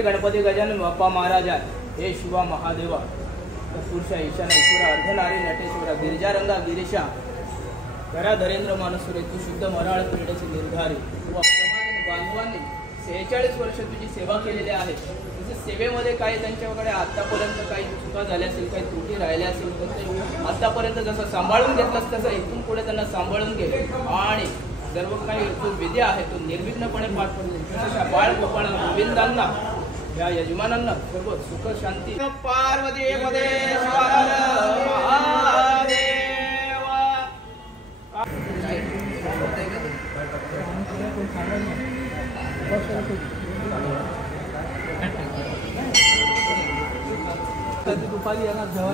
हे गणपती गजानन बाप्पा महाराजा, हे शिवा महादेवा, पुरुषा ईशाना ईश्वरा, अर्धनारी नटेश्वरा, गिरिजारंगा गिरीशा, करा धरेंद्र मानसुरे, तू शुद्ध मराळ क्रीडेचे निर्धारी. तू अप्रमाण बांधवांनी 46 वर्ष तुझी सेवा केलेली आहे. तुझ्या सेवेमध्ये काही त्यांच्याकडे आतापर्यंत काही चुका झाल्या असेल, काही त्रुटी राहिल्या असेल, तर ते आतापर्यंत जसं सांभाळून घेतलंस तसं इथून पुढे त्यांना सांभाळून घे आणि सर्व काही जो विधी आहे तो निर्विघ्नपणे पार पडले. तशा बाळ गोपाळ गोविंदांना, या यजमानांना सर्व सुख शांती. पार्वती पदे दुपारी येणार जेव्हा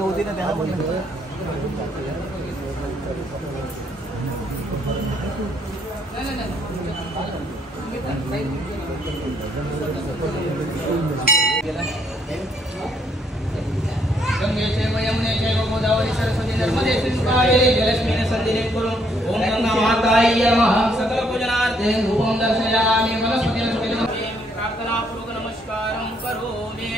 होती ना त्याला पण गंगे चैव यमुने चैव गोदावरी सरस्वती नर्मदे सिंधु कावेरी जलस्मिन् सन्निधिं कुरु. ओम गंगा मातायै नमः. सकल पूजनार्थे धूपं दर्शयामि. वनस्पतिं सुखिनं प्रार्थना पूर्वक नमस्कारं करोमि.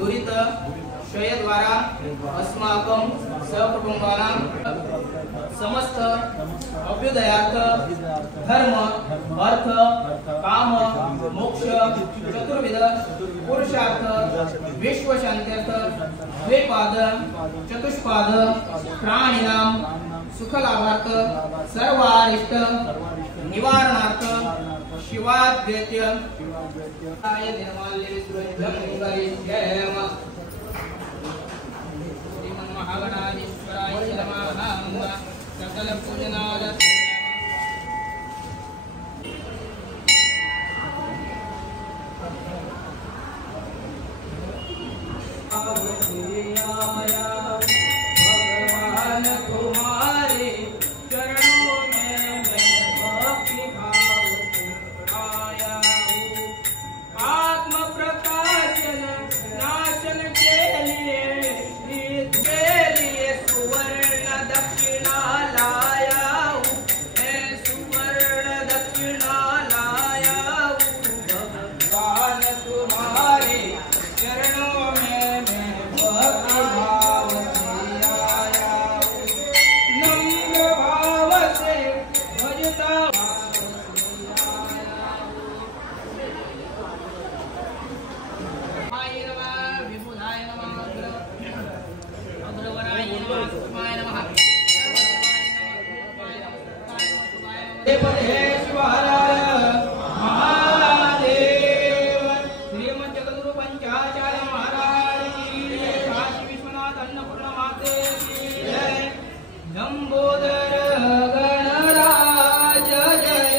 दुरित क्षयद्वारा अस्माकं सकुटुंबानां समस्त अभ्युदयार्थ धर्म अर्थ काम मोक्ष चतुर्विध पुरुषार्थ विश्वशांत्यर्थ द्विपाद चतुष्पाद प्राणिनां सुखलाभार्थ सर्वारिष्ट निवारणार्थ शिवाद्वैत्य श्रीमन्महागणाधीश्वराय नमः. सकल पूजनाय भगवान तुम्हारे चरणों में भक्ति भाव आया हूँ. आत्म प्रकाशन नाशन के लिए सुवर्ण दक्षिणा लाया हूँ. मैं सुवर्ण दक्षिणा लाया हूँ. भगवान तुम्हारे चरणों में मैं भक्ति भाव से आया हूँ. नम्र भाव से भजता विपुलाय नमः. अग्रवराय नमः. सुषमाय नमः. श्रीमंतगुरु पंचाचार्य महाराज की जय. काशी विश्वनाथ अन्नपूर्णा माते की जय. लंबोदर गणराज जय जय.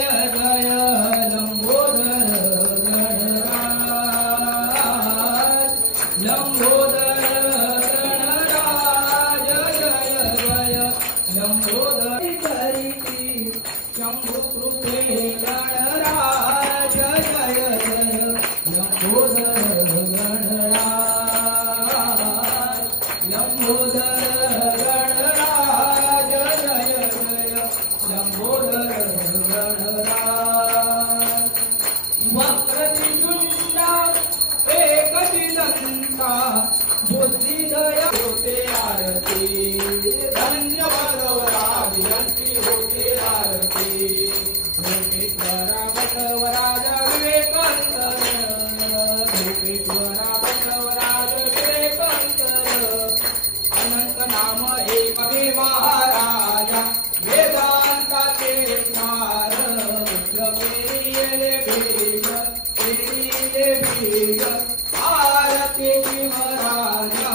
लंबोदर गणराज, लंबोदर गणराज जय जय. लंबोदर करी शंभु कृपे गणराज जय जय. लंबोदर गणराज, लंबोदर गणराज जय जय. लंबोदर गणराज. वक्रतुंडा एकदंता बुद्धिदया होते आरती. धन्यवाद वराजयंती होते आरती. लोकेश्वरा बसवराज विवेकांतर, लोकेश्वरा बसवराज विवेकांतर. अनंत नाम एक हे महाराजा, वेदांताचे सार. पेरिले भेग, पेरिले भेग, आरती महाराजा.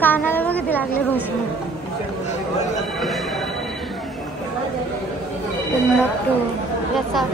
कानाला बघ किती लागले घोषणे. प्रसाद